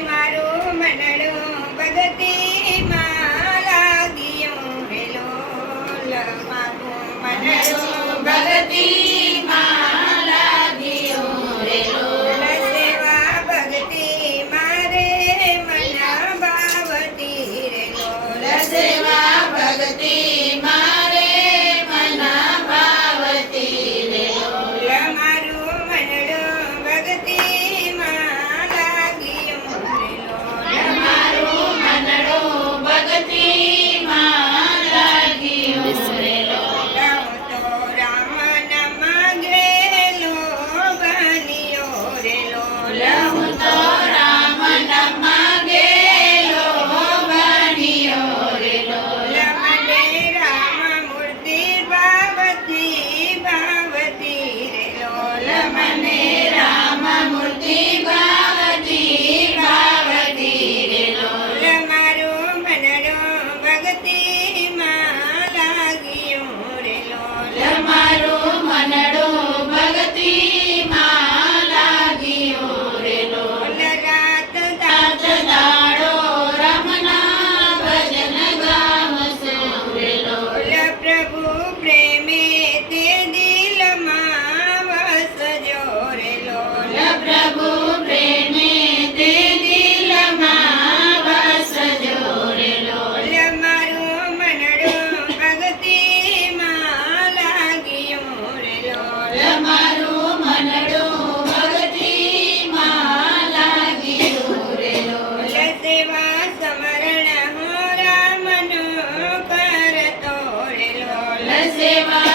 મારું મનડું ભગતીમાં લાગ્યું Nascema é